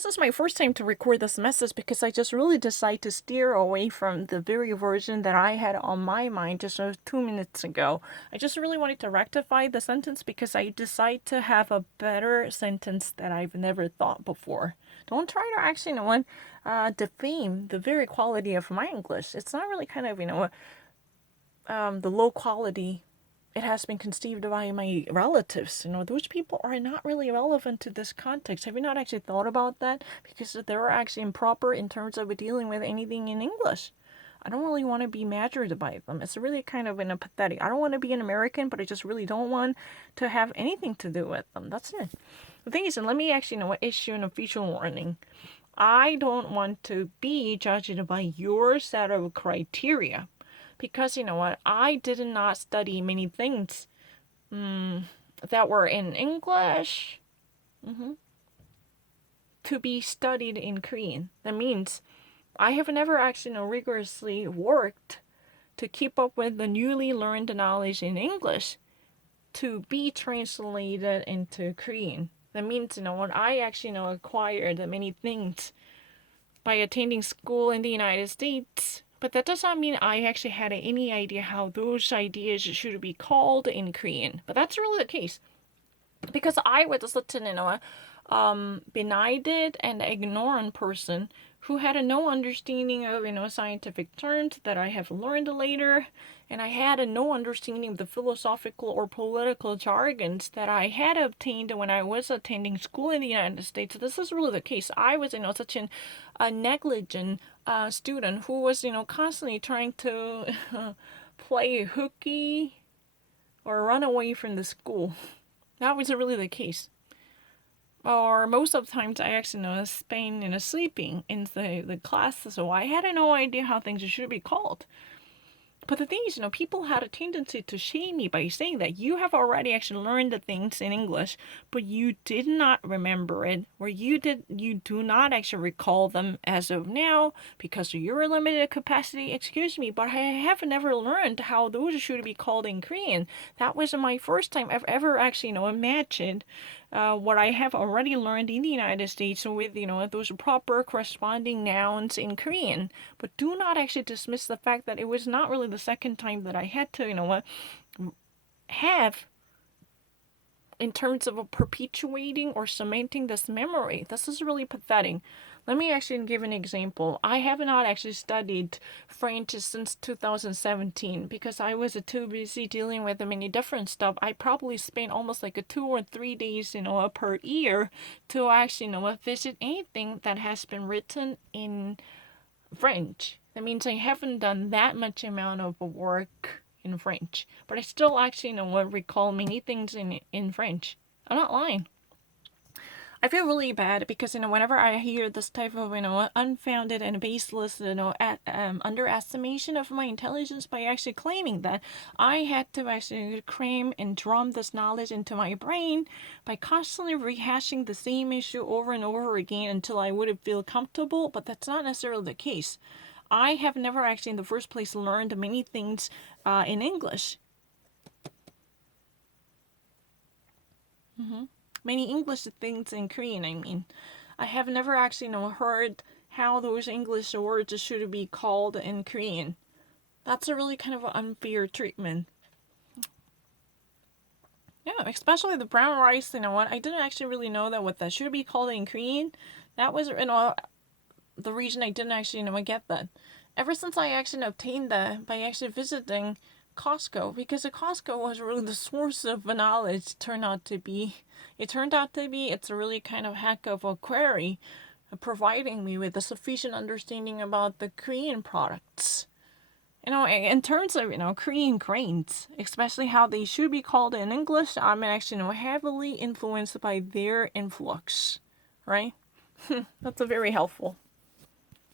This is my first time to record this message because I just really decided to steer away from the very version that I had on my mind just 2 minutes ago. I just really wanted to rectify the sentence because I decided to have a better sentence that I've never thought before. Don't try to actually, defame the very quality of my English. It's not really kind of, the low quality it has been conceived by my relatives. Those people are not really relevant to this context. Have you not actually thought about that? Because they're actually improper in terms of dealing with anything in English. I don't really want to be measured by them. It's really kind of pathetic. I don't want to be an American, but I just really don't want to have anything to do with them. That's it. The thing is, and let me actually issue an official warning. I don't want to be judged by your set of criteria. Because I did not study many things that were in English to be studied in Korean. That means I have never actually rigorously worked to keep up with the newly learned knowledge in English to be translated into Korean. That means when I actually acquired many things by attending school in the United States. But that does not mean I actually had any idea how those ideas should be called in Korean. But that's really the case. Because I was such an benighted and ignorant person who had no understanding of scientific terms that I have learned later, and I had no understanding of the philosophical or political jargons that I had obtained when I was attending school in the United States. This is really the case. I was such a negligent student who was constantly trying to play hooky or run away from the school. That was really the case. Or most of the times I actually spent sleeping in the class, so I had no idea how things should be called. But the thing is, people had a tendency to shame me by saying that you have already actually learned the things in English, but you did not remember it, or you do not actually recall them as of now because of your limited capacity. Excuse me, but I have never learned how those should be called in Korean. That was my first time I've ever actually imagined what I have already learned in the United States with those proper corresponding nouns in Korean. But do not actually dismiss the fact that it was not really the second time that I had to have in terms of perpetuating or cementing this memory. This is really pathetic. Let me actually give an example. I have not actually studied French since 2017 because I was too busy dealing with many different stuff. I probably spent almost like 2 or 3 days, per year to actually, visit anything that has been written in French. That means I haven't done that much amount of work in French, but I still actually recall many things in French. I'm not lying. I feel really bad because whenever I hear this type of unfounded and baseless underestimation of my intelligence by actually claiming that I had to actually cram and drum this knowledge into my brain by constantly rehashing the same issue over and over again until I would feel comfortable, but that's not necessarily the case. I have never actually in the first place learned many things in English. Many English things in Korean, I mean. I have never actually heard how those English words should be called in Korean. That's a really kind of unfair treatment. Yeah, especially the brown rice, I didn't actually really know that what that should be called in Korean. That was, the reason I didn't actually get that. Ever since I actually obtained that by actually visiting Costco, because the Costco was really the source of knowledge. It turned out to be it's a really kind of heck of a query, providing me with a sufficient understanding about the Korean products. In terms of Korean grains, especially how they should be called in English, I'm actually heavily influenced by their influx, right? That's a very helpful.